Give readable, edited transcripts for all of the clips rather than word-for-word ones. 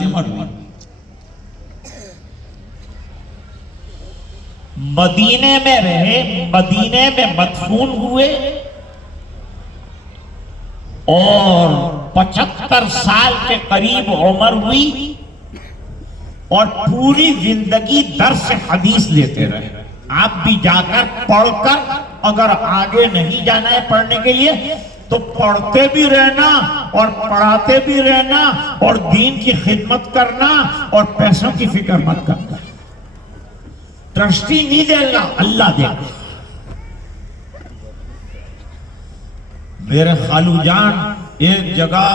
عادتیں مروی. مدینے میں رہے، مدینے میں مدفون ہوئے اور 75 سال کے قریب عمر ہوئی اور پوری زندگی درس حدیث لیتے رہے. آپ بھی جا کر پڑھ کر، اگر آگے نہیں جانا ہے پڑھنے کے لیے تو پڑھتے بھی رہنا اور پڑھاتے بھی رہنا اور دین کی خدمت کرنا اور پیسوں کی فکر مت کرنا. ٹرسٹی نہیں دے گا، اللہ دے گا. میرے خالو جان ایک جگہ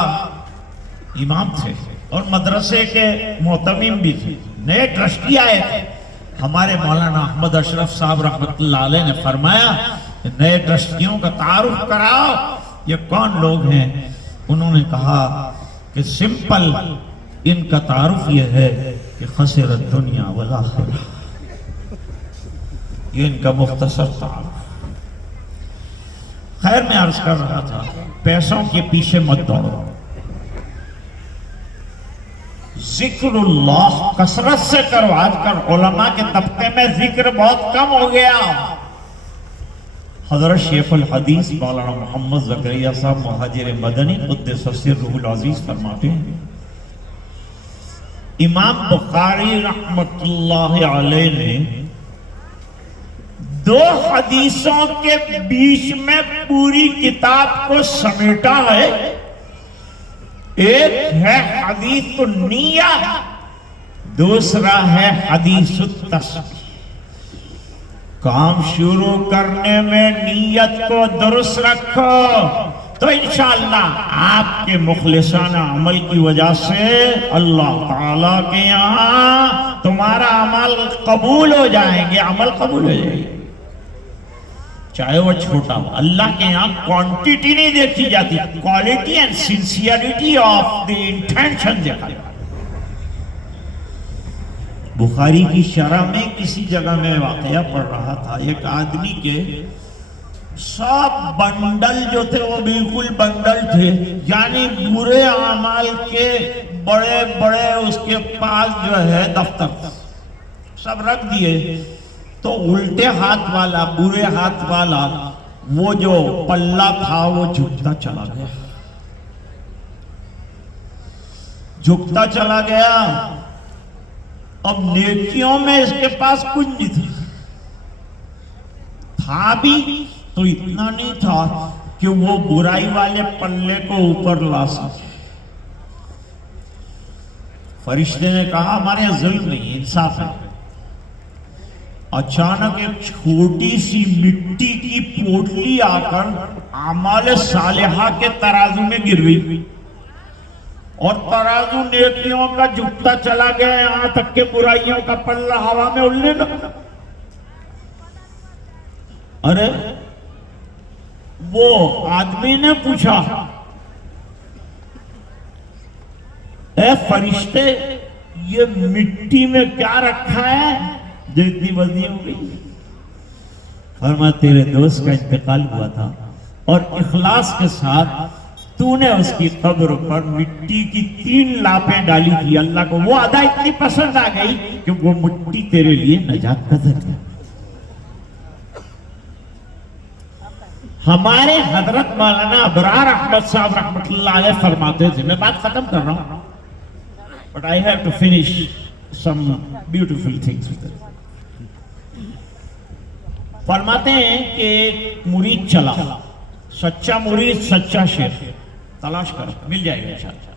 امام تھے اور مدرسے کے معتمم بھی تھے. نئے ٹرسٹی آئے تھے. ہمارے مولانا احمد اشرف صاحب رحمت اللہ علیہ نے فرمایا کہ نئے ٹرسٹیوں کا تعارف کراؤ، یہ کون لوگ ہیں؟ انہوں نے کہا کہ سمپل ان کا تعارف یہ ہے کہ خسر الدنیا والآخرہ. یہ ان کا مختصر تعارف. خیر میں عرض کر رہا تھا، پیسوں کے پیچھے مت دوڑو. ذکر اللہ کثرت سے کرو. آج کل علماء کے طبقے میں ذکر بہت کم ہو گیا. حضرت شیخ الحدیث مولانا محمد زکریا صاحب مہاجر مدنی قدس سرہ العزیز فرماتے ہیں، امام بخاری رحمت اللہ علیہ نے 2 حدیثوں کے بیچ میں پوری کتاب کو سمیٹا ہے. ایک ہے حدیث النیہ، دوسرا ہے حدیث التسبیح. کام شروع کرنے میں نیت کو درست رکھو تو انشاءاللہ آپ کے مخلصانہ عمل کی وجہ سے اللہ تعالیٰ کے یہاں تمہارا عمل قبول ہو جائیں گے. عمل قبول ہو جائے گا چاہے وہ چھوٹا ہو. اللہ کے یہاں کوانٹیٹی نہیں دیکھی جاتی، quality and sincerity of the intention دیکھا جاتا. بخاری کی شرح میں کسی جگہ میں واقعہ پڑھ رہا تھا، ایک آدمی کے سب بنڈل جو تھے وہ بالکل بنڈل تھے، یعنی برے اعمال کے بڑے بڑے اس کے پاس جو ہے دفتر سب رکھ دیے. تو الٹے ہاتھ والا، برے ہاتھ والا وہ جو پلہ تھا وہ جھکتا چلا گیا، جھکتا چلا گیا. اب نیکیوں میں اس کے پاس کچھ نہیں تھا بھی تو اتنا نہیں تھا کہ وہ برائی والے پلے کو اوپر لا سکے. فرشتے نے کہا ہمارے ظلم نہیں، انصاف ہے. اچانک ایک چھوٹی سی مٹی کی پوٹلی آ کر اعمال صالحہ کے ترازو میں گر گئی اور ترازو نیکیوں کا جھکتا چلا گیا یہاں تک کہ برائیوں کا پلہ ہوا میں اڑنے لگا. ارے وہ آدمی نے پوچھا، اے فرشتے یہ مٹی میں کیا رکھا ہے جو اتنی وزنی ہو گئی؟ فرمایا تیرے دوست کا انتقال ہوا تھا اور اخلاص کے ساتھ تو نے اس کی قبر پر مٹی کی 3 لاپیں ڈالی تھی. اللہ کو وہ ادا اتنی پسند آ گئی کہ وہ مٹی تیرے لیے نجات کا ذریعہ. ہمارے حضرت مولانا ابرار احمد صاحب رحمت اللہ علیہ فرماتے تھے، میں بات ختم کر رہا ہوں but I have to finish some beautiful things with it. فرماتے ہیں کہ ایک مرید چلا، سچا مرید سچا شیخ تلاش کرو، مل جائے گا انشاءاللہ.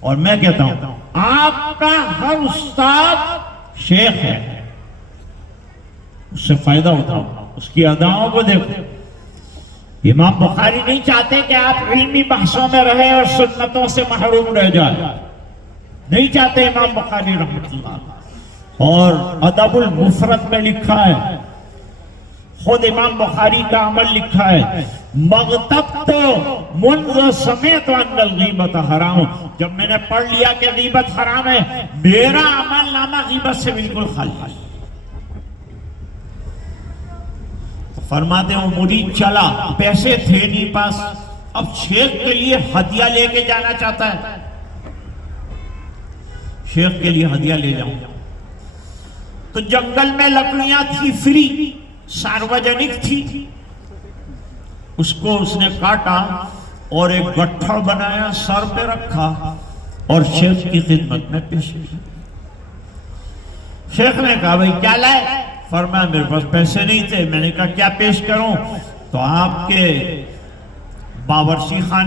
اور میں کہتا ہوں آپ کا ہر استاد شیخ ہے، اس سے فائدہ اٹھاؤ، اس کی اداؤں کو دیکھو. امام بخاری نہیں چاہتے کہ آپ علمی بحثوں میں رہیں اور سنتوں سے محروم رہ جائیں، نہیں چاہتے امام بخاری رحمت اللہ. اور ادب المفرد میں لکھا ہے، خود امام بخاری کا عمل لکھا ہے، مغتبت منذ سمعت ان الغیبت حرام. جب میں نے پڑھ لیا کہ غیبت حرام ہے، میرا عمل نامہ غیبت سے بالکل خالی ہے. فرماتے ہیں وہ مرید چلا، پیسے تھے نہیں پاس، اب شیخ کے لیے ہدیہ لے کے جانا چاہتا ہے. شیخ کے لیے ہدیہ لے جاؤں. تو جنگل میں لکڑیاں تھی فری، ساروجنک تھی، اس کو اس نے کاٹا اور ایک گٹھڑ بنایا، سر پہ رکھا اور شیخ کی خدمت میں پیش کیا. شیخ نے کہا بھائی کیا لائے؟ فرمایا میرے پاس پیسے نہیں تھے. میں نے کہا کیا پیش کروں؟ تو آپ کے باورچی خانے